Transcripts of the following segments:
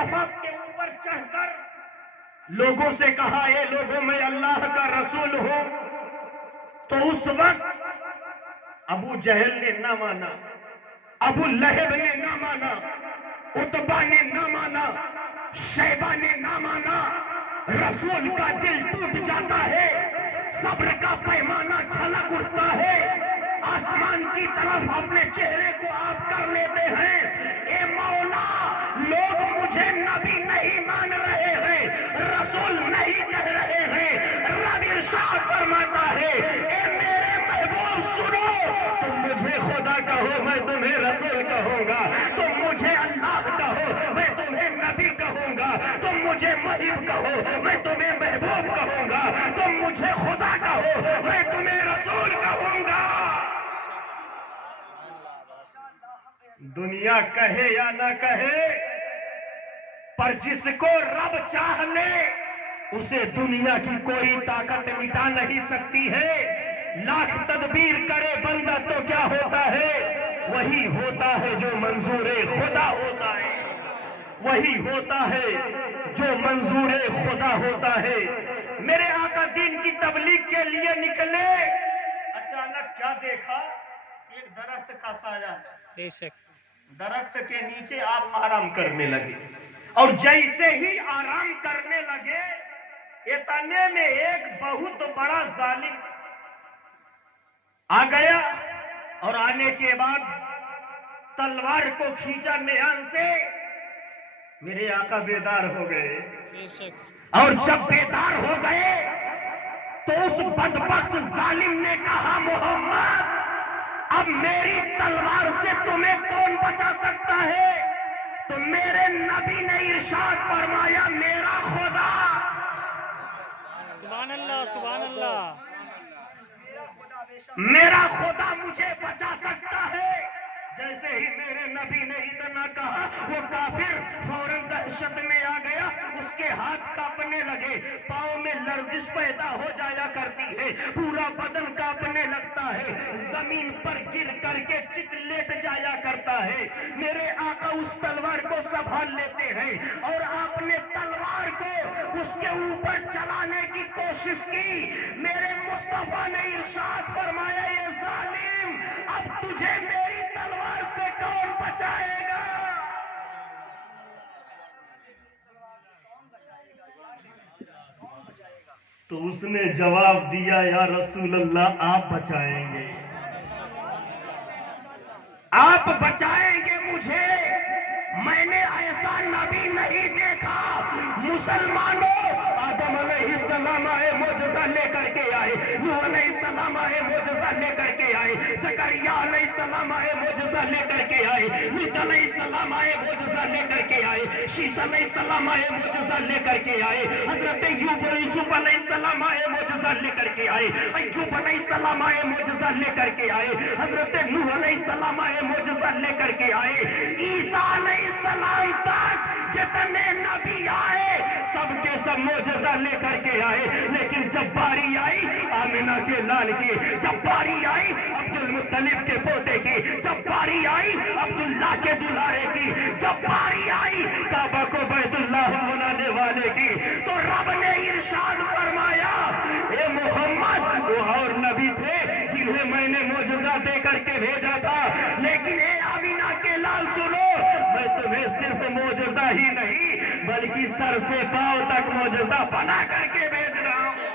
صفا کے اوپر چڑھ کر لوگوں سے کہا اے لوگوں میں اللہ کا رسول ہوں، تو اس وقت ابو جہل نے نہ مانا، ابو لہب نے نہ مانا، عتبہ نے نہ مانا، شیبہ نے نہ مانا۔ رسول کا دل ٹوٹ جاتا ہے، صبر کا پیمانہ چھلک اٹھتا ہے، آسمان کی طرف اپنے چہرے کو آپ کر لیتے ہیں، اے مولا لوگ مجھے نبی نہیں مان رہے ہیں، رسول نہیں کہہ رہے ہیں۔ رب ارشاد فرماتا ہے اے میرے محبوب سنو، تم مجھے خدا کہو میں تمہیں رسول کہوں گا، تم مجھے اللہ کہو میں تمہیں نبی کہوں گا، تم مجھے محب کہو میں تمہیں محبوب کہوں گا، تم مجھے خدا کہو میں تمہیں رسول کہوں گا۔ دنیا کہے یا نہ کہے، پر جس کو رب چاہ لے اسے دنیا کی کوئی طاقت مٹا نہیں سکتی ہے۔ لاکھ تدبیر کرے بندہ تو کیا ہوتا ہے؟ وہی ہوتا ہے جو منظور خدا ہوتا ہے، وہی ہوتا ہے جو منظور خدا ہوتا ہے۔ میرے آقا دین کی تبلیغ کے لیے نکلے، اچانک کیا دیکھا؟ ایک درخت کا سایہ ہے، درخت کے نیچے آپ آرام کرنے لگے، اور جیسے ہی آرام کرنے لگے اتنے میں ایک بہت بڑا ظالم آ گیا، اور آنے کے بعد تلوار کو کھینچا میان سے۔ میرے آقا بیدار ہو گئے، اور جب بیدار ہو گئے تو اس بدبخت ظالم نے کہا محمد اب میری تلوار سے تمہیں کون بچا سکتا ہے؟ تو میرے نبی نے ارشاد فرمایا میرا خدا، سبحان اللہ سبحان اللہ، میرا خدا مجھے بچا سکتا ہے۔ جیسے ہی میرے نبی نے اتنا کہا وہ کافر فوراً دہشت میں آ گیا، اس کے ہاتھ کانپنے لگے، پاؤں میں لرزش پیدا ہو جایا کرتی ہے، پورا بدن کانپنے لگتا ہے، زمین پر گر کر کے چت لیٹ جایا کرتا ہے۔ میرے آقا اس تلوار کو سنبھال لیتے ہیں، اور آپ نے تلوار کو اس کے اوپر چلانے کی کوشش کی۔ میرے مصطفیٰ نے ارشاد فرمایا یہ ظالم اب تجھے میری تلوار سے کون بچائے گا؟ تو اس نے جواب دیا یا رسول اللہ آپ بچائیں گے، آپ بچائیں گے مجھے، میں نے ایسا نبی نہیں دیکھا۔ مسلمانوں آدم علیہ السلام آئے معجزہ لے کر کے آئے، نوح علیہ السلام آئے معجزہ لے کر کے آئے، زکریا علیہ السلام آئے معجزہ لے کر کے آئے، لوط علیہ السلام آئے معجزہ لے کر کے آئے، شیس علیہ السلام آئے معجزہ لے کر کے آئے، حضرت یوسف علیہ السلام آئے معجزہ لے کر کے آئے، ایوب علیہ السلام آئے معجزہ لے کر کے آئے، حضرت نوح علیہ السلام آئے معجزہ لے کر کے آئے، عیسیٰ علیہ السلام تک جتنے نبی آئے سب کے سب معجزہ لے کر کے آئے، لیکن جب باری آئی آمنہ کے لال کی، جب باری آئی عبد المطلب کے پوتے کی، جب باری آئی عبداللہ کے دلارے کی، جب باری آئی کعبہ کو بیت اللہ بنانے والے کی، تو رب نے ارشاد فرمایا اے محمد وہ اور نبی تھے جنہیں میں نے معجزہ دے کر کے بھیجا تھا، لیکن اے آمنہ کے لال سنو، میں تمہیں صرف معجزہ ہی نہیں بلکہ سر سے پاؤں تک معجزہ بنا کر کے بھیج رہا ہوں۔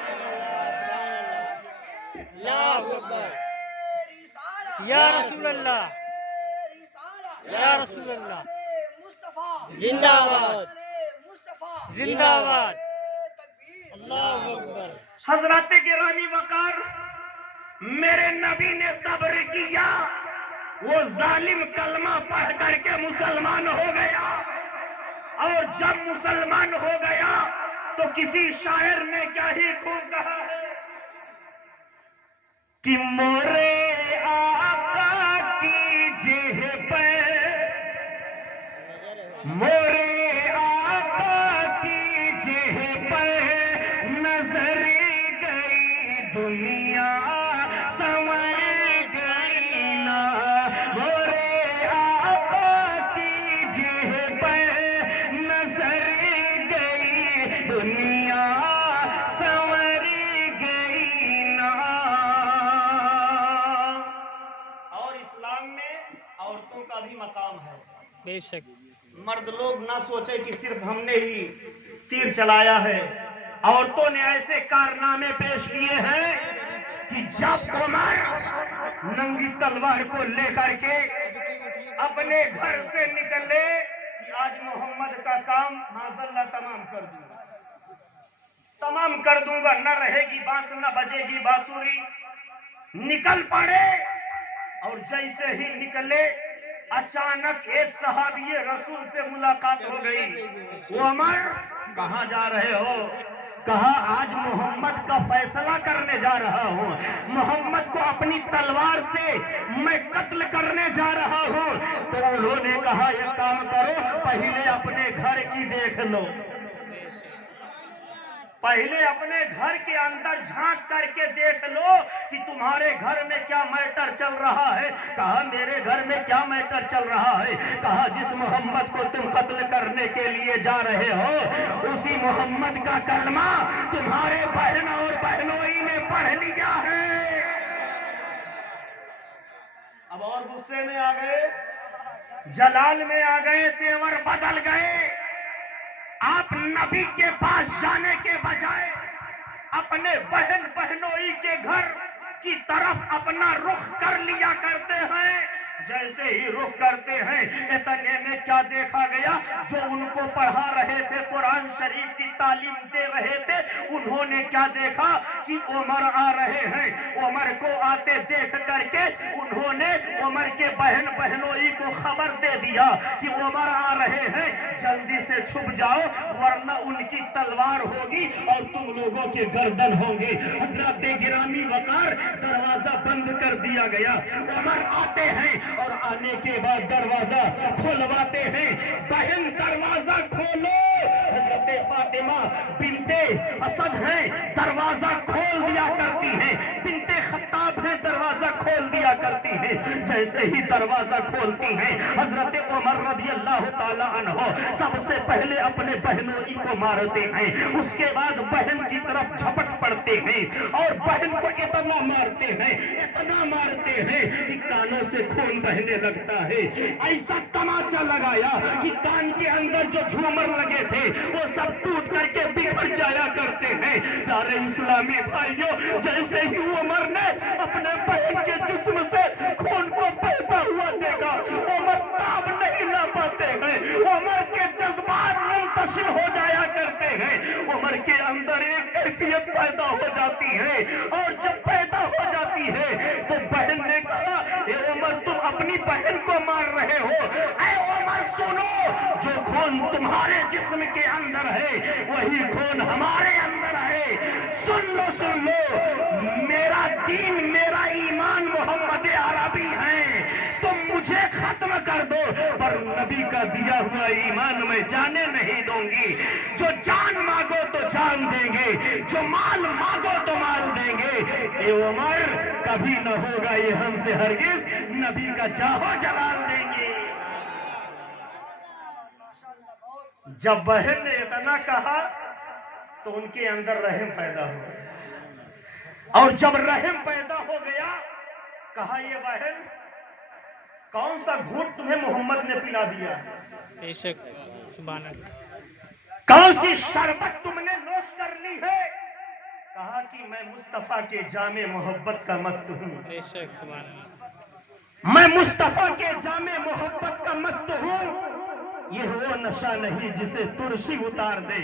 یا رسول اللہ یا رسول اللہ، زندہ باد زندہ آباد، اللہ اکبر۔ حضرات گرامی وقار، میرے نبی نے صبر کیا، وہ ظالم کلمہ پڑھ کر کے مسلمان ہو گیا، اور جب مسلمان ہو گیا تو کسی شاعر نے کیا ہی خوب کہا ہے کہ مورے آقا کی جہ پہ، مورے آقا کی جہ پہ نظر گئی دنیا سنور گئی نا، مورے آقا کی جہ پہ نظر بے شک मर्द लोग ना सोचे कि सिर्फ हमने ही तीर चलाया है, औरतों ने ऐसे कारनामे पेश किए हैं कि जब उमर नंगी तलवार को लेकर के अपने घर से निकले कि आज मोहम्मद का काम माज़अल्लाह तमाम कर दूंगा, न रहेगी बांस न बजेगी बांसुरी। निकल पड़े और जैसे ही निकले अचानक एक सहाबी रसूल से मुलाकात हो गई। वो उमर कहाँ जा रहे हो? कहा आज मोहम्मद का फैसला करने जा रहा हूँ, मोहम्मद को अपनी तलवार से मैं कत्ल करने जा रहा हूँ। तो उन्होंने कहा ये काम करो, पहले अपने घर की देख लो, पहले अपने घर के अंदर झांक करके देख लो कि तुम्हारे घर में क्या मैटर चल रहा है। कहा मेरे घर में क्या मैटर चल रहा है? कहा जिस मोहम्मद को तुम कत्ल करने के लिए जा रहे हो उसी मोहम्मद का कलमा तुम्हारे बहन और बहनोई ने पढ़ लिया है। अब और गुस्से में आ गए, जलाल में आ गए, तेवर बदल गए। आप नबी के पास जाने के बजाय अपने बहन बहनोई के घर की तरफ अपना रुख कर लिया करते हैं। जैसे ही रुख करते हैं इतने में क्या देखा गया, जो उनको पढ़ा रहे थे, कुरान शरीफ की तालीम दे रहे थे, उन्होंने क्या देखा कि उमर आ रहे हैं। उमर को आते देख करके उन्होंने उमर के बहन बहनोई को खबर दे दिया कि उमर आ रहे हैं, जल्दी से छुप जाओ वरना उनकी तलवार होगी और तुम लोगों के गर्दन होंगे। हजरत गिरामी वकार दरवाजा बंद कर दिया गया। उमर आते हैं और आने के बाद दरवाजा खोलवाते हैं। बहन दरवाजा खोलो, हजरत फातिमा बिनते असद हैं, दरवाजा खोल दिया करती हैं, बिनते खत्ताब हैं, दरवाजा खोल दिया करती हैं। जैसे ही दरवाजा खोलती हैं हजरत उमर रज़ी अल्लाह ताला अन्हो सबसे पहले अपने बहनोई को मारते हैं, उसके बाद बहन की तरफ झपट पड़ते हैं और बहन को इतना मारते हैं, इतना मारते हैं कि कानों से खून बहने लगता है। ऐसा तमाचा लगाया कि कान के अंदर जो झूमर लगे थे वो सब टूट करके बिखर जाया करते हैं। प्यारे इस्लामी भाइयों, जैसे ही उमर ने अपने बहन के जिस्म से खून को बहता हुआ देखा, उमर ताब नहीं ला पाते हैं, उमर के जज्बात मुंतशिर हो जाया करते हैं, उमर के अंदर एक कैफियत पैदा हो जाती है और जब पैदा हो जाती है तो बहन ने कहा ए उमर तुम अपनी बहन को मार रहे हो। ऐ उमर सुनो, जो खून तुम्हारे जिस्म के अंदर है वही खून हमारे अंदर है। सुन लो मेरा दीन मेरा ईमान मोहम्मद अरबी है, तुम मुझे खत्म कर दो पर नबी का दिया हुआ ईमान मैं जाने नहीं दूंगी। जो जान मांगो तो जान देंगे, जो माल मांगो तो माल देंगे। ए उमर कभी न होगा ये हमसे हरगिज, नबी का जाहो जलाल देंगे। जब बहन ने इतना कहा तो उनके अंदर रहम पैदा हो गया और जब रहम पैदा हो गया कहा ये बहन कौन सा घूंट तुम्हें मोहम्मद ने पिला दिया, बेशक सुभान अल्लाह, कौन सी शरबत तुमने नोश कर ली है। कहा कि मैं मुस्तफा के जामे मोहब्बत का मस्त हूँ, बेशक सुभान अल्लाह, मैं मुस्तफा के जामे मोहब्बत का मस्त हूँ। ये वो नशा नहीं जिसे तुरशी उतार दे।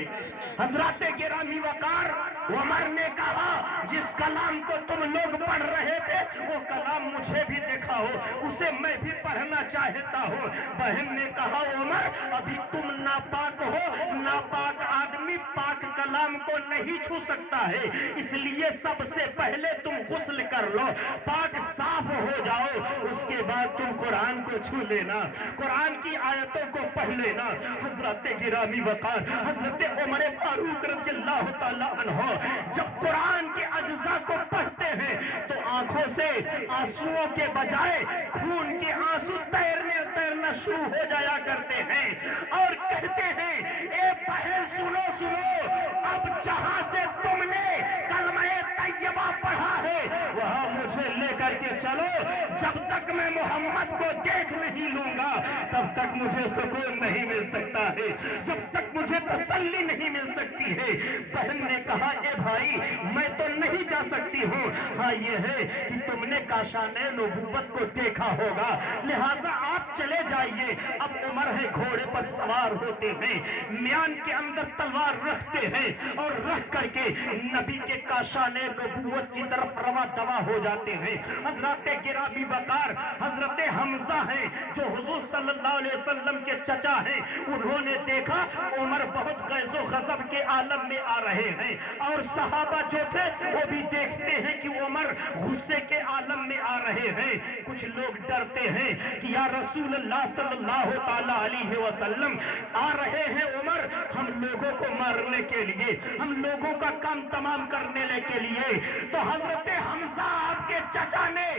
हजरत गिरामी वकार उमर ने कहा जिस कलाम को तुम लोग पढ़ रहे थे वो कलाम मुझे भी दिखाओ, उसे मैं भी पढ़ना चाहता हूँ। बहन ने कहा उमर अभी तुम नापाक हो, नापाक आदमी पाक कलाम को नहीं छू सकता है, इसलिए सबसे पहले तुम गुस्ल कर लो, पाक साफ हो जाओ, उसके बाद तुम कुरान को छू लेना, कुरान की आयतों को पढ़ लेना। हजरत गिरामी वकार हजरत उमर फारूक रज़ियल्लाहु ताला अन्हो जब कुरान के अज्जा को पढ़ते हैं तो आंखों से आंसुओं के बजाय खून के आंसू तैरना शुरू हो जाया करते हैं और कहते हैं ए बहन सुनो सुनो, अब जहां से तुमने कलमा तैयबा पढ़ा है वहां मुझे लेकर के चलो, जब तक मैं मोहम्मद को देख नहीं लूंगा तब तक मुझे सुकून नहीं मिल सकता है, जब तक मुझे तसल्ली नहीं मिल सकती है। बहन ने कहा, ए भाई मैं तो नहीं जा सकती हूँ, हाँ ये है कि तुमने काशाने नबूवत को देखा होगा, लिहाजा आप चले जाइए। अब उमर है घोड़े पर सवार होते हैं, म्यान के अंदर तलवार रखते हैं और रख करके नबी के काशाने नबूवत की तरफ रवा दवा हो जाते हैं। हजरत गिरामी वकार हजरत हमजा हैं जो हुजूर सल्लल्लाहु अलैहि वसल्लम के चचा हैं, उन्होंने देखा उमर बहुत गैज़ो गज़ब के आलम में आ रहे हैं और सहाबा जो थे वो भी देखते हैं कि उमर गुस्से के आलम में आ रहे हैं। कुछ लोग डरते हैं कि या रसूल अल्लाह सल्लल्लाहु ताला अलैहि वसल्लम आ रहे हैं उमर हम लोगों को मारने के लिए, हम लोगों का काम तमाम करने के लिए। तो हजरत हमजा आपके चचा ने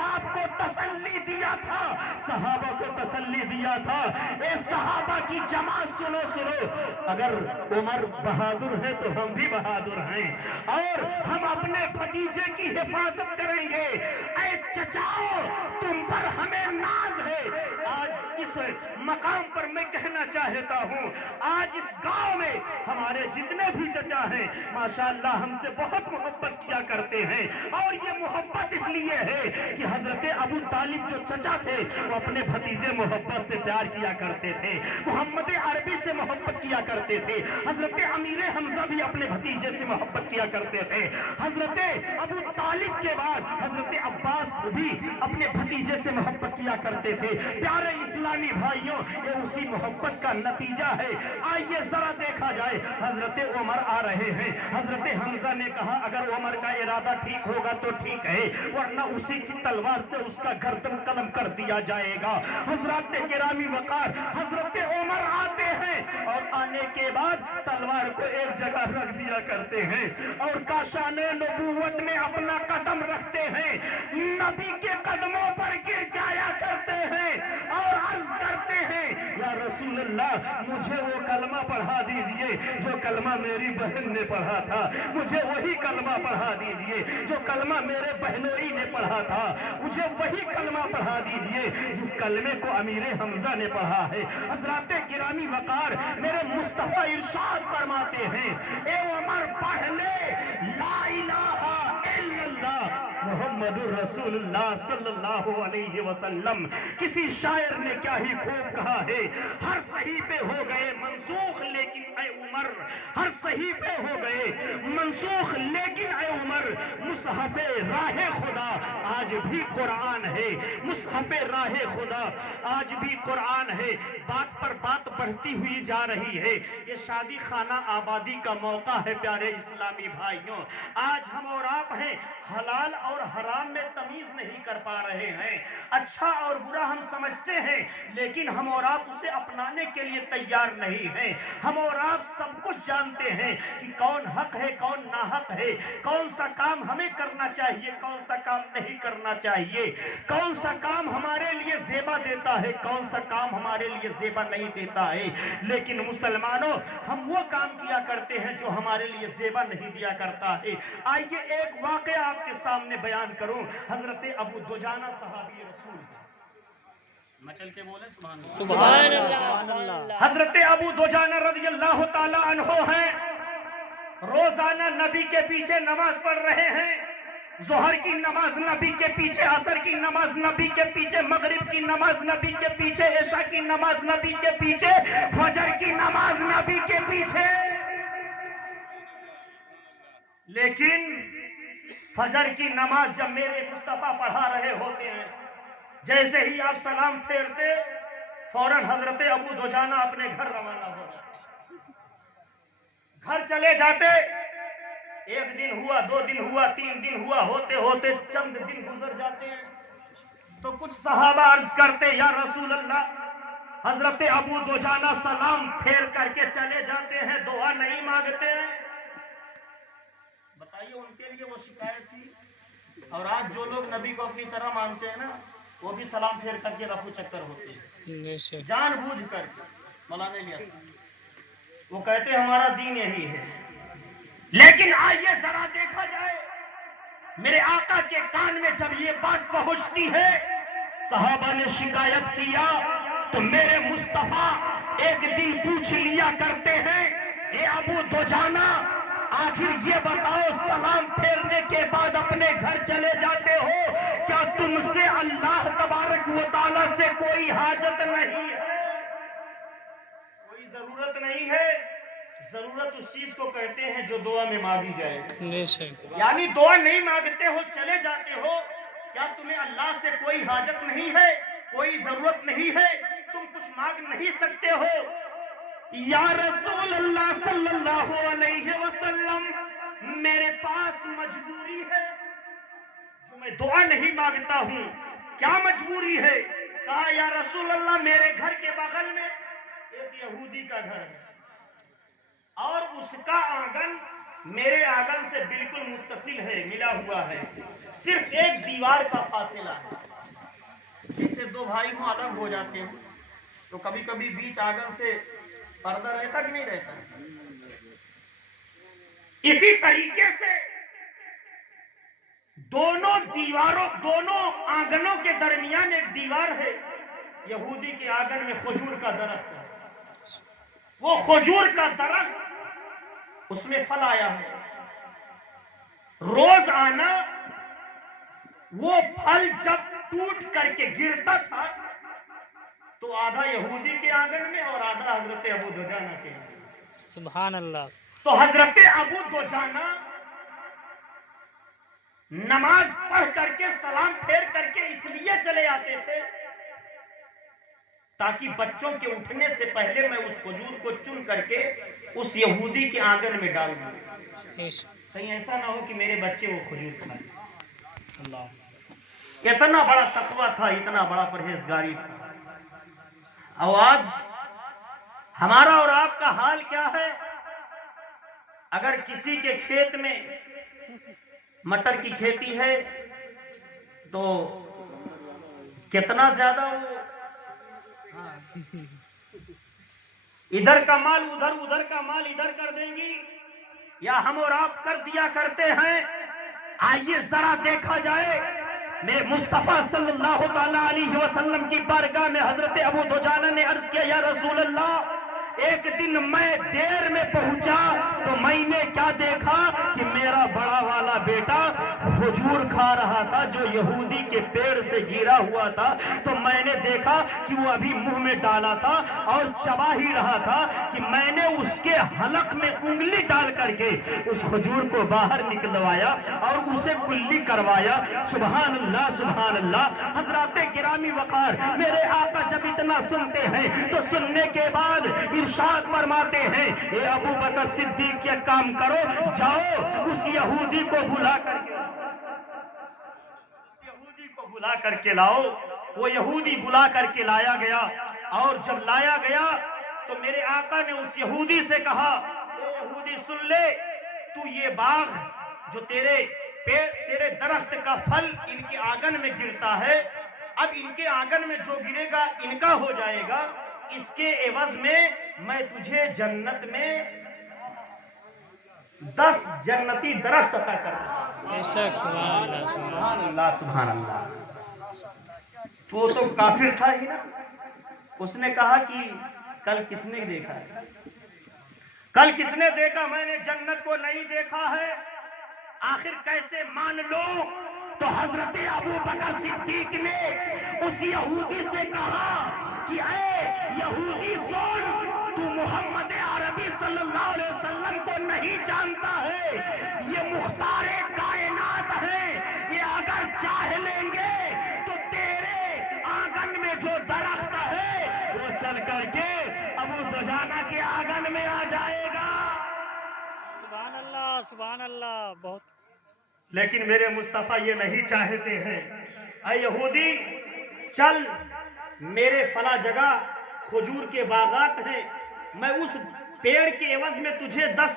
आपको तसल्ली दिया था, सहाबा को तसल्ली दिया था। ए सहाबा की जमात सुनो सुनो, अगर उमर बहादुर है तो हम भी बहादुर हैं और हम अपने भतीजे की हिफाजत करेंगे। ए चचाओ तुम पर हमें नाज है। आज इस मकाम पर मैं कहना चाहता हूँ, आज इस गांव में हमारे जितने भी चचा हैं माशाअल्लाह हमसे बहुत मोहब्बत किया करते हैं और ये मोहब्बत इसलिए है कि हजरत अबू तालिब जो चचा थे वो अपने भतीजे मोहब्बत से प्यार किया करते थे, मोहम्मद अरबी से मोहब्बत किया करते थे, हजरत अमीर हमजा भी अपने भतीजे से मोहब्बत किया करते थे, हजरत अबू तालिब के बाद हजरत अब्बास भी अपने भतीजे से मोहब्बत किया करते थे। प्यारे इस्लामी भाइयों, ये उसी मोहब्बत का नतीजा है। आइए जरा देखा जाए, हजरत उमर आ रहे हैं, हजरत हमजा ने कहा अगर उमर का इरादा ठीक होगा तो ठीक है, वरना उसी की तलवार से उसका गर्दन कलम कर दिया जाएगा। हजरत गिरामी वकार हजरत उमर आते हैं और आने के बाद तलवार को एक जगह रख दिया करते हैं और काशाने नबूवत में अपना कदम रखते हैं, नबी के कदमों पर गिर जाया करते हैं और अर्ज करते हैं या रसूल अल्लाह मुझे वो कलमा पढ़ा दीजिए जो कलमा मेरी बहन ने पढ़ा था, मुझे वही कलमा पढ़ा दीजिए जो कलमा मेरे बहनोई ने पढ़ा था, मुझे वही कलमा पढ़ा दीजिए जिस कलमे को अमीर हमजा ने पढ़ा है। हजरत गिरामी वकार मेरे मुस्तफा इरशाद फरमाते हैं, ए उमर पढ़ ले ला इलाहा इल्लल्लाह मुहम्मदुर रसूलुल्लाह सल्लल्लाहु अलैहि वसल्लम। किसी शायर ने क्या ही खूब कहा है, हर सहीफे हो गए मंसूख लेकिन ऐ उमर, हर सहीफे हो गए मंसूख लेकिन ऐ उमर मुसहफे राहे खुदा आज भी कुरान है, मुसहफे राहे खुदा आज भी कुरान है। बात पर बात बढ़ती हुई जा रही है, ये शादी खाना आबादी का मौका है। प्यारे इस्लामी भाइयों, आज हम और आप हैं हलाल और हराम में तमीज नहीं कर पा रहे हैं, अच्छा और बुरा हम समझते हैं लेकिन हम और आप उसे अपनाने के लिए तैयार नहीं हैं। हम और आप सब कुछ जानते हैं कि कौन हक है कौन नाहक है, कौन सा काम हमें करना चाहिए कौन सा काम नहीं करना चाहिए, कौन सा काम हमारे लिए ज़ेबा देता है कौन सा काम हमारे लिए ज़ेबा नहीं देता है। लेकिन मुसलमानों, हम वो काम किया करते हैं जो हमारे लिए ज़ेबा नहीं दिया करता है। आइए एक वाक़या आपके सामने बयान करूं। हजरत अबू दुजाना सहाबी रसूल, मचल के बोले सुभान अल्लाह। हजरत अबू दुजाना रज़ियल्लाहु ताला अन्हु हैं, रोजाना नबी के पीछे नमाज पढ़ रहे हैं, जोहर की नमाज नबी के पीछे, असर की नमाज नबी के पीछे, मगरिब की नमाज नबी के पीछे, इशा की नमाज नबी के पीछे, फजर की नमाज नबी के पीछे। लेकिन फजर की नमाज जब मेरे मुस्तफा पढ़ा रहे होते हैं, जैसे ही आप सलाम फेरते फौरन हजरत अबू दुजाना अपने घर रवाना हो जाते, घर चले जाते। एक दिन हुआ, 2 दिन हुआ, 3 दिन हुआ, होते होते चंद दिन गुजर जाते हैं तो कुछ सहाबा अर्ज करते या रसूल अल्लाह हजरत अबू दुजाना सलाम फेर करके चले जाते हैं, दुआ नहीं मांगते हैं। बताइए उनके लिए वो शिकायत थी। और आज जो लोग नबी को अपनी तरह मानते हैं ना, वो भी सलाम फेर करके रफू चक्कर होते हैं जानबूझ करके। मौलाना लिया वो कहते हमारा दीन यही है। लेकिन आइए जरा देखा जाए, मेरे आका के कान में जब ये बात पहुंचती है, صحابہ نے شکایت کیا تو میرے مصطفیٰ ایک دن پوچھ لیا کرتے ہیں، اے ابو دجانہ آخر یہ بتاؤ سلام پھیرنے کے بعد اپنے گھر چلے جاتے ہو، کیا تم سے اللہ تبارک و تعالی سے کوئی حاجت نہیں ہے؟ کوئی ضرورت نہیں ہے؟ ضرورت اس چیز کو کہتے ہیں جو دعا میں مانگی جائے، بے شک یعنی دعا نہیں مانگتے ہو چلے جاتے ہو، کیا تمہیں اللہ سے کوئی حاجت نہیں ہے، کوئی ضرورت نہیں ہے، تم کچھ مانگ نہیں سکتے ہو؟ یا رسول اللہ صلی اللہ علیہ وسلم میرے پاس مجبوری ہے جو میں دعا نہیں مانگتا ہوں۔ کیا مجبوری ہے؟ کہا یا رسول اللہ میرے گھر کے بغل میں ایک یہودی کا گھر ہے اور اس کا آنگن میرے آنگن سے بالکل متصل ہے، ملا ہوا ہے، صرف ایک دیوار کا فاصلہ ہے۔ جیسے دو بھائی ہوں الگ ہو جاتے ہیں تو کبھی کبھی بیچ آنگن سے پردہ رہتا کہ نہیں رہتا؟ اسی طریقے سے دونوں آنگنوں کے درمیان ایک دیوار ہے۔ یہودی کے آنگن میں کھجور کا درخت ہے، وہ کھجور کا درخت اس میں پھل آیا ہے، روز آنا وہ پھل جب ٹوٹ کر کے گرتا تھا تو آدھا یہودی کے آنگن میں اور آدھا حضرت ابو دجانہ کے آنگن میں۔ سبحان اللہ۔ تو حضرت ابو دجانہ نماز پڑھ کر کے سلام پھیر کر کے اس لیے چلے آتے تھے تاکہ بچوں کے اٹھنے سے پہلے میں اس کھجور کو چن کر کے اس یہودی کے آنگن میں ڈال دوں، کہیں ایسا نہ ہو کہ میرے بچے وہ کھجور کھائیں۔ اللہ، اتنا بڑا تقویٰ تھا، اتنا بڑا پرہیزگاری تھا۔ اور آج ہمارا اور آپ کا حال کیا ہے؟ اگر کسی کے کھیت میں مٹر کی کھیتی ہے تو کتنا زیادہ وہ ادھر کا مال ادھر، ادھر کا مال ادھر کر دیں گی، یا ہم اور آپ کر دیا کرتے ہیں؟ آئیے ذرا دیکھا جائے، میرے مصطفیٰ صلی اللہ تعالی علیہ وسلم کی بارگاہ میں حضرت ابو دجانہ نے عرض کیا یا رسول اللہ ایک دن میں دیر میں پہنچا تو میں نے کیا دیکھا کہ میرا بڑا والا بیٹا کھجور کھا رہا تھا جو یہودی کے پیڑ سے گرا ہوا تھا، تو میں نے دیکھا کہ وہ ابھی منہ میں ڈالا تھا اور چبا ہی رہا تھا کہ میں نے اس کے حلق میں انگلی ڈال کر کے اس کھجور کو باہر نکلوایا اور اسے کلی کروایا۔ سبحان اللہ سبحان اللہ۔ حضرات گرامی وقار، میرے آقا جب اتنا سنتے ہیں تو سننے کے بعد ارشاد فرماتے ہیں اے ابو بکر صدیق کیا کام کرو، جاؤ اس یہودی کو بلا کر کے لاؤ۔ وہ یہودی بلا کر کے لایا گیا، اور جب لایا گیا تو میرے آقا نے اس یہودی سے کہا اے یہودی سن لے، تو یہ باغ جو تیرے درخت کا پھل ان کے آنگن میں گرتا ہے، اب ان کے آنگن میں جو گرے گا ان کا ہو جائے گا، اس کے عوض میں تجھے جنت میں 10 جنتی درخت عطا کرتا ہوں۔ سبحان اللہ سبحان اللہ۔ تو وہ تو کافر تھا ہی نا، اس نے کہا کہ کل کس نے دیکھا ہے؟ کل کس نے دیکھا؟ میں نے جنت کو نہیں دیکھا ہے، آخر کیسے مان لو؟ تو حضرت ابو بکر صدیق نے اس یہودی سے کہا کہ اے یہودی سن، تو محمد عربی صلی اللہ علیہ وسلم کو نہیں جانتا ہے، یہ مختار کائنات ہے، یہ اگر چاہ لیں گے تو تیرے آنگن میں جو درخت ہے وہ چل کر کے ابو دجانہ کے آنگن میں آ جائے گا۔ سبحان اللہ سبحان اللہ۔ بہت لیکن میرے مصطفیٰ یہ نہیں چاہتے ہیں، اے یہودی چل میرے فلاں جگہ کھجور کے باغات ہیں، میں اس पेड़ के एवज में तुझे 10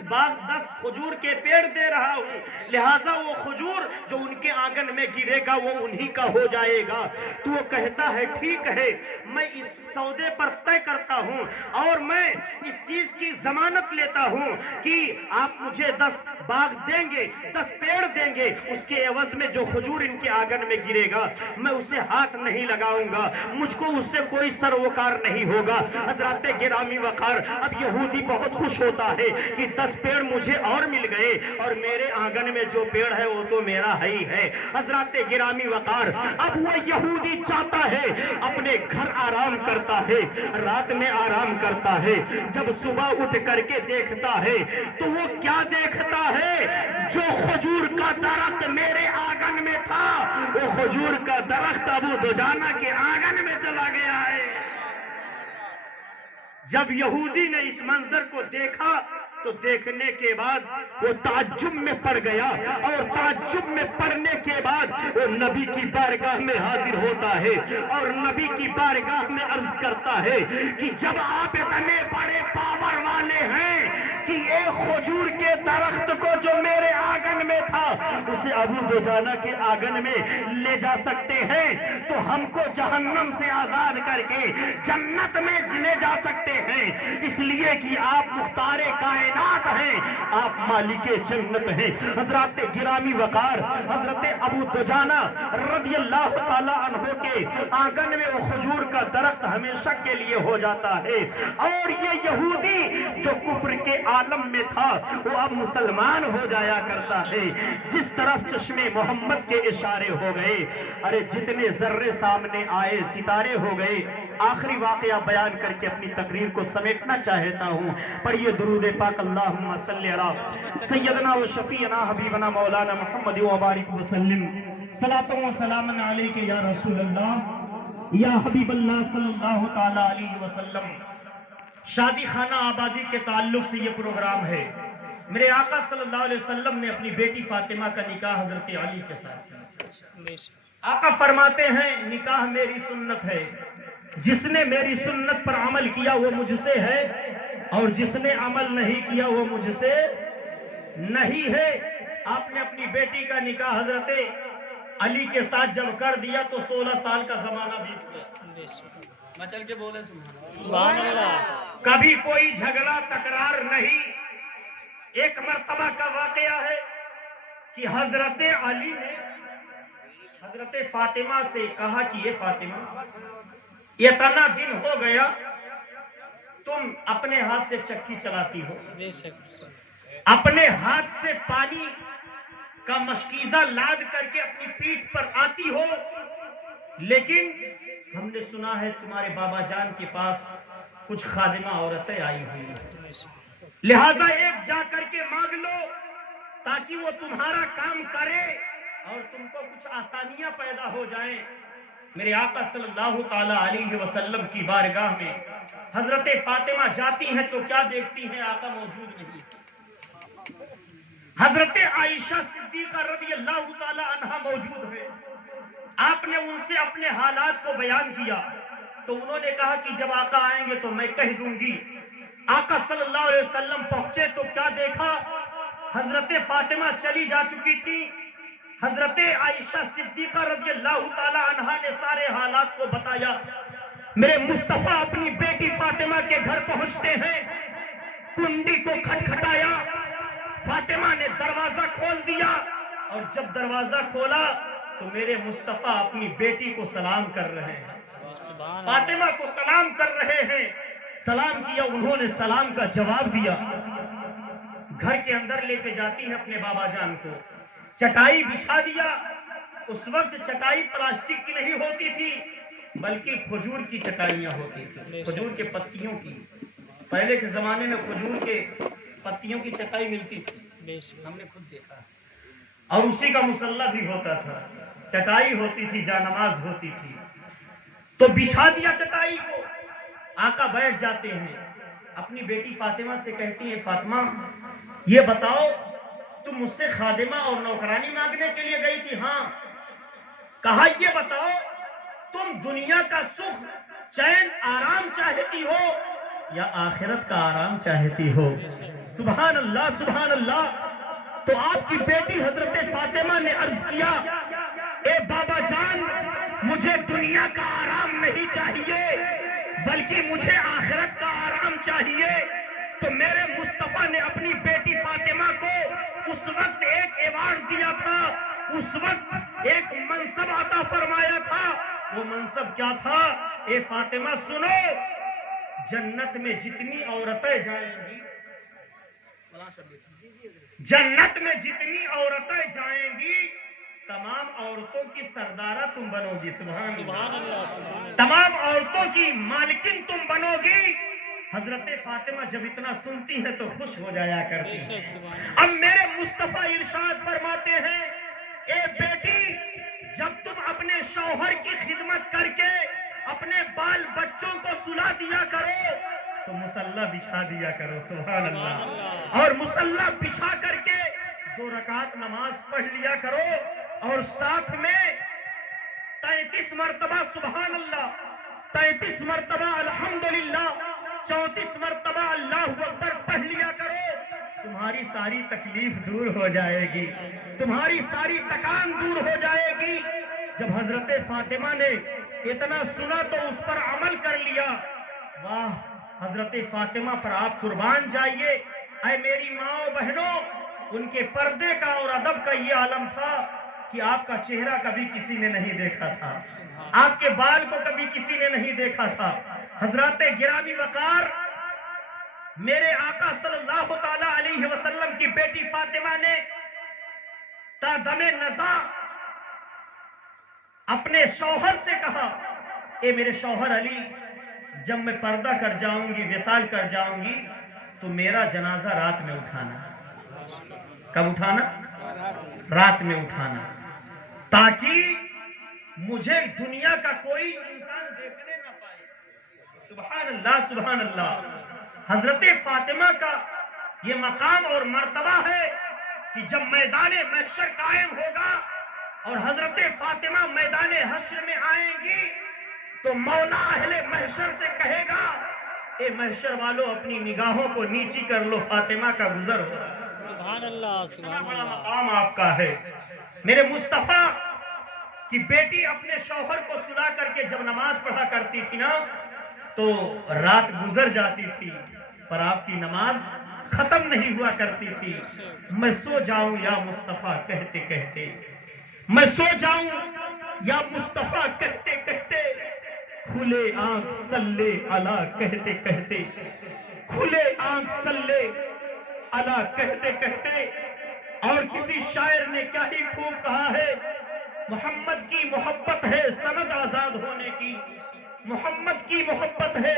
खजूर के पेड़ दे रहा हूँ, लिहाजा वो खजूर जो उनके आंगन में गिरेगा वो उन्हीं का हो जाएगा। तो वो कहता है ठीक है, मैं इस सौदे पर तय करता हूँ और मैं इस चीज की जमानत लेता हूँ कि आप मुझे 10 बाग देंगे, 10 पेड़ देंगे, उसके एवज में जो खजूर इनके आंगन में गिरेगा मैं उसे हाथ नहीं लगाऊंगा, मुझको उससे कोई सरोकार नहीं होगा। हजरत गिरामी वकार, अब यहूदी बहुत खुश होता है कि 10 पेड़ मुझे और मिल गए और मेरे आंगन में जो पेड़ है वो तो मेरा है ही है। हजरत गिरामी वकार, अब वो यहूदी चाहता है अपने घर आराम करता है, रात में आराम करता है। जब सुबह उठ करके देखता है तो वो क्या देखता है, जो खजूर का दरख्त मेरे आंगन में था वो खजूर का दरख्त अबू दुजाना के आंगन में चला गया है। जब यहूदी ने इस मंजर को देखा तो देखने के बाद वो ताज्जुब में पड़ गया और ताज्जुब में पड़ने के बाद वो नबी की बारगाह में हाजिर होता है और नबी की बारगाह में अर्ज करता है कि जब आप इतने बड़े पावर वाले हैं कि एक खजूर के दरख्त को जो मेरे आंगन में था उसे अबू दुजाना के आंगन में ले जा सकते हैं, तो हमको जहन्नम से आजाद करके जन्नत में ले जा सकते हैं, इसलिए कि आप मुख्तारे कायनात हैं, आप मालिके जन्नत हैं। हजरत गिरामी वकार, हजरत अबू दुजाना रज़ी अल्लाह ताला अन्हु के आंगन में वो खजूर का दरख्त हमेशा के लिए हो जाता है और ये यहूदी जो कुफ्र के आलम में था वो अब मुसलमान हो जाया करता है। जिस तरफ चश्मे मोहम्मद के इशारे हो गए, अरे जितने जर्रे सामने आए सितारे हो गए। आखिरी वाकया बयान करके अपनी तकरीर को समेटना चाहता हूँ। पढ़िए दुरूद पाक, अल्लाहुम्मा सल्ली अला सय्यदना व शफीअना हबीबना मौलाना मुहम्मद व बारिक वसल्लिम सलातो व सलामन अलैका या रसूल अल्लाह या हबीब अल्लाह सल्लल्लाहु ताला अलैहि वसल्लम। शादी खाना आबादी के ताल्लुक से ये प्रोग्राम है। मेरे आका सल्लल्लाहु अलैहि वसल्लम ने अपनी बेटी फातिमा का निकाह हजरत अली के साथ किया। आका फरमाते हैं निकाह मेरी सुन्नत है, जिसने मेरी सुन्नत पर अमल किया वो मुझसे है और जिसने अमल नहीं किया वो मुझसे नहीं है। आपने अपनी बेटी का निकाह हजरत अली के साथ जब कर दिया तो 16 साल का जमाना बीत गया। मचल के बोले सुभान अल्लाह। कभी कोई झगड़ा तकरार नहीं। एक मर्तबा का वाकया है कि हजरत अली ने हजरत फातिमा से कहा कि ये फातिमा, इतना दिन हो गया तुम अपने हाथ से चक्की चलाती हो, अपने हाथ से पानी का मशकीजा लाद करके अपनी पीठ पर आती हो, लेकिन हमने सुना है तुम्हारे बाबा जान के पास कुछ खादिमा औरतें आई हुई हैं, लिहाजा एक जा करके मांग लो ताकि वो तुम्हारा काम करे और तुमको कुछ आसानियां पैदा हो जाएं। मेरे आका सल्लल्लाहु ताला अलैहि वसल्लम की बारगाह में हजरत फातिमा जाती हैं तो क्या देखती हैं, आका मौजूद नहीं। हजरत आयशा सिद्दीका रज़ी अल्लाह ताला अन्हा मौजूद है। आपने उनसे अपने हालात को बयान किया तो उन्होंने कहा कि जब आका आएंगे तो मैं कह दूंगी। आका सल्लल्लाहु अलैहि वसल्लम पहुंचे तो क्या देखा, हजरत फातिमा चली जा चुकी थी। हजरत आयशा सिद्दीका रज़ी अल्लाह ताला अन्हा ने सारे हालात को बताया। मेरे मुस्तफा अपनी बेटी फातिमा के घर पहुंचते हैं, कुंडी को खटखटाया, फातिमा ने दरवाजा खोल दिया और जब दरवाजा खोला तो मेरे मुस्तफा अपनी बेटी को सलाम कर रहे हैं, फातिमा को सलाम कर रहे हैं। सलाम किया, उन्होंने सलाम का जवाब दिया। घर के अंदर लेके जाती हैं अपने बाबा जान को, चटाई बिछा दिया। उस वक्त चटाई प्लास्टिक की नहीं होती थी बल्कि खजूर की चटाइयां होती थी, खजूर के पत्तियों की। पहले के जमाने में खजूर के पत्तियों की चटाई मिलती थी, हमने खुद देखा, और उसी का मुसल्ला भी होता था, चटाई होती थी, जानमाज होती थी। तो बिछा दिया चटाई को, आका बैठ जाते हैं। अपनी बेटी फातिमा से कहती है, फातिमा ये बताओ तुम मुझसे खादिमा और नौकरानी मांगने के लिए गई थी? हाँ। कहा ये बताओ तुम दुनिया का सुख चैन आराम चाहती हो یا آخرت کا آرام چاہتی ہو؟ سبحان اللہ سبحان اللہ۔ تو آپ کی بیٹی حضرت فاطمہ نے عرض کیا، اے بابا جان، مجھے دنیا کا آرام نہیں چاہیے بلکہ مجھے آخرت کا آرام چاہیے۔ تو میرے مصطفیٰ نے اپنی بیٹی فاطمہ کو اس وقت ایک ایوارڈ دیا تھا، اس وقت ایک منصب عطا فرمایا تھا۔ وہ منصب کیا تھا؟ اے فاطمہ سنو، جنت میں جتنی عورتیں جائیں گی، جنت میں جتنی عورتیں جائیں گی تمام عورتوں کی سردارہ تم بنو گی۔ سبحان اللہ۔ تمام عورتوں کی مالکن تم بنو گی۔ حضرت فاطمہ جب اتنا سنتی ہے تو خوش ہو جایا کرتی ہے۔ اب میرے مصطفیٰ ارشاد فرماتے ہیں، اے بیٹی، جب تم اپنے شوہر کی خدمت کر کے اپنے بال بچوں کو سلا دیا کرو تو مصلی بچھا دیا کرو۔ سبحان اللہ۔ اور مصلی بچھا کر کے 2 رکعت نماز پڑھ لیا کرو، اور ساتھ میں 33 مرتبہ سبحان اللہ، 33 مرتبہ الحمدللہ، 34 مرتبہ اللہ اکبر پڑھ لیا کرو۔ تمہاری ساری تکلیف دور ہو جائے گی، تمہاری ساری تکان دور ہو جائے گی۔ جب حضرت فاطمہ نے اتنا سنا تو اس پر عمل کر لیا۔ واہ، حضرت فاطمہ پر آپ قربان جائیے۔ اے میری ماں و بہنوں، ان کے پردے کا اور ادب کا یہ عالم تھا کہ آپ کا چہرہ کبھی کسی نے نہیں دیکھا تھا، آپ کے بال کو کبھی کسی نے نہیں دیکھا تھا۔ حضرات گرامی وقار، میرے آقا صلی اللہ تعالی علیہ وسلم کی بیٹی فاطمہ نے تا دم نزا اپنے شوہر سے کہا، اے میرے شوہر علی، جب میں پردہ کر جاؤں گی، وصال کر جاؤں گی، تو میرا جنازہ رات میں اٹھانا۔ کب اٹھانا؟ رات میں اٹھانا، تاکہ مجھے دنیا کا کوئی انسان دیکھنے نہ پائے۔ سبحان اللہ سبحان اللہ۔ حضرت فاطمہ کا یہ مقام اور مرتبہ ہے کہ جب میدان محشر قائم ہوگا اور حضرت فاطمہ میدان حشر میں آئیں گی تو مولا اہل محشر سے کہے گا، اے محشر والوں، اپنی نگاہوں کو نیچی کر لو، فاطمہ کا گزر ہو۔ سبحان اللہ، اتنا بڑا مقام آپ کا ہے۔ میرے مصطفیٰ کی بیٹی اپنے شوہر کو سلا کر کے جب نماز پڑھا کرتی تھی نا تو رات گزر جاتی تھی پر آپ کی نماز ختم نہیں ہوا کرتی تھی۔ میں سو جاؤں یا مصطفیٰ کہتے کہتے، میں سو جاؤں یا مصطفیٰ کہتے کہتے، کھلے آنکھ صلی علی کہتے کہتے، کھلے آنکھ صلی علی کہتے کہتے۔ اور کسی شاعر نے کیا ہی خوب کہا ہے، محمد کی محبت ہے سند آزاد ہونے کی، محمد کی محبت ہے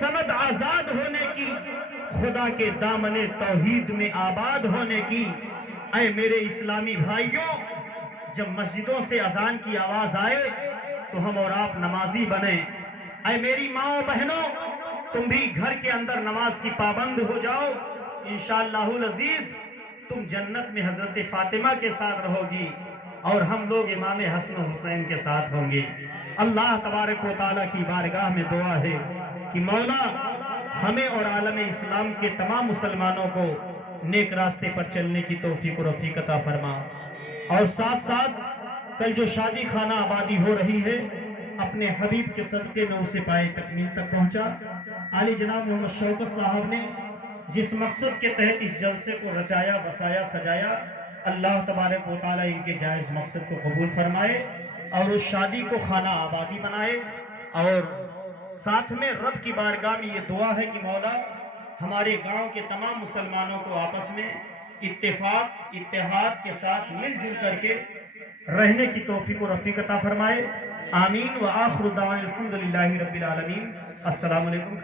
سند آزاد ہونے کی، خدا کے دامن توحید میں آباد ہونے کی۔ اے میرے اسلامی بھائیوں، جب مسجدوں سے اذان کی آواز آئے تو ہم اور آپ نمازی بنیں۔ اے میری ماں و بہنوں، تم بھی گھر کے اندر نماز کی پابند ہو جاؤ، انشاءاللہ العزیز تم جنت میں حضرت فاطمہ کے ساتھ رہو گی اور ہم لوگ امام حسن و حسین کے ساتھ ہوں گے۔ اللہ تبارک و تعالیٰ کی بارگاہ میں دعا ہے کہ مولا ہمیں اور عالم اسلام کے تمام مسلمانوں کو نیک راستے پر چلنے کی توفیق و رفیق عطا فرما۔ اور ساتھ ساتھ کل جو شادی خانہ آبادی ہو رہی ہے، اپنے حبیب کے صدقے میں اسے پائے تکمیل تک پہنچا۔ عالی جناب محمد شوکت صاحب نے جس مقصد کے تحت اس جلسے کو رچایا، بسایا، سجایا، اللہ تبارک و تعالیٰ ان کے جائز مقصد کو قبول فرمائے اور اس شادی کو خانہ آبادی بنائے۔ اور ساتھ میں رب کی بارگاہ میں یہ دعا ہے کہ مولا ہمارے گاؤں کے تمام مسلمانوں کو آپس میں اتفاق اتحاد کے ساتھ مل جل کر کے رہنے کی توفیق و رفیق عطا فرمائے۔ آمین وآخر دعوانا الحمدللہ رب العالمین۔ السلام علیکم۔